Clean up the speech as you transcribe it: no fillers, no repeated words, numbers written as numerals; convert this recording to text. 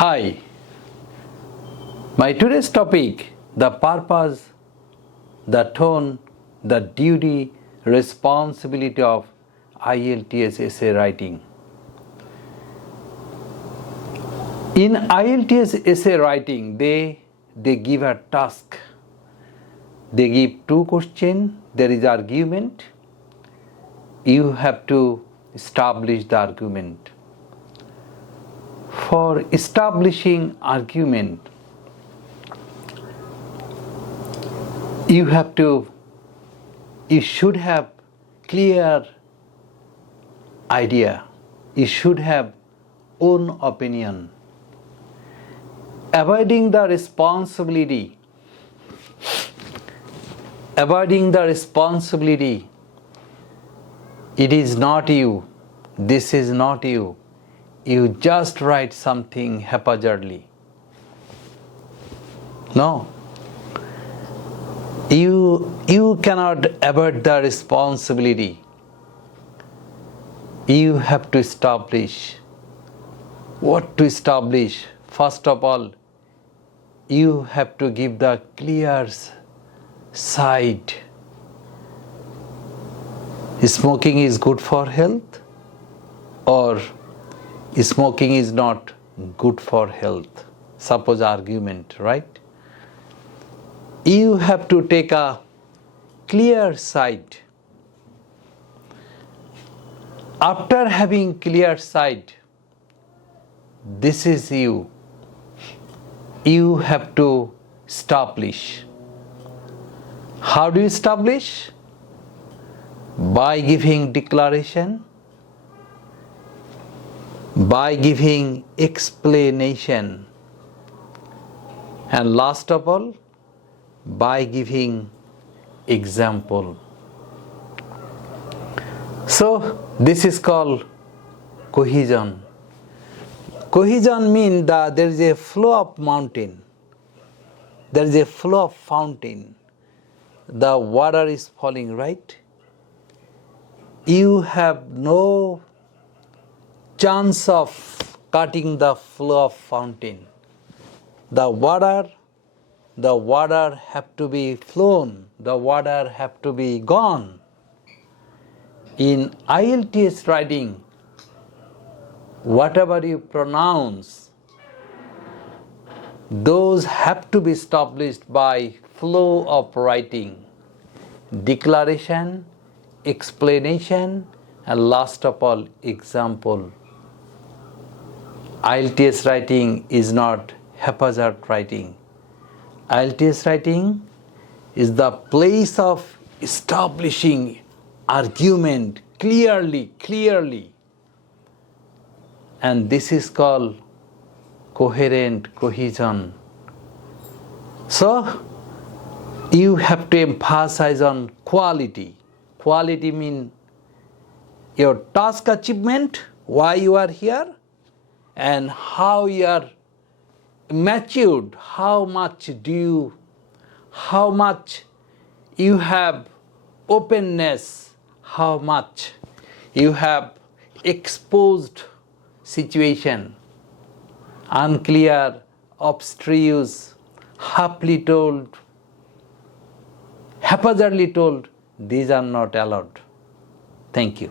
Hi, my today's topic, the purpose, the tone, the duty, responsibility of IELTS essay writing. In IELTS essay writing, they give a task. They give two questions, there is argument. You have to establish the argument. For establishing argument, you should have clear idea. You should have own opinion. Avoiding the responsibility. It is not you. This is not you. You just write something haphazardly. No. You cannot avoid the responsibility. You have to establish. What to establish? First of all, you have to give the clear side. Smoking is good for health, or smoking is not good for health. Suppose argument, right? You have to take a clear side. After having clear side, this is you. You have to establish. How do you establish? By giving declaration, by giving explanation, and last of all, by giving example. So this is called cohesion. Cohesion means that there is a flow of mountain. There is a flow of fountain. The water is falling, right? You have no chance of cutting the flow of fountain. The water have to be flown. The water have to be gone. In IELTS writing, whatever you pronounce, those have to be established by flow of writing, declaration, explanation, and last of all, example. IELTS writing is not haphazard writing. IELTS writing is the place of establishing argument clearly. And this is called coherent cohesion. So, you have to emphasize on quality. Quality means your task achievement, why you are here, and how you are matured, how much you have openness, how much you have exposed situation, unclear, obstruse, halfly told, haphazardly told, these are not allowed. Thank you.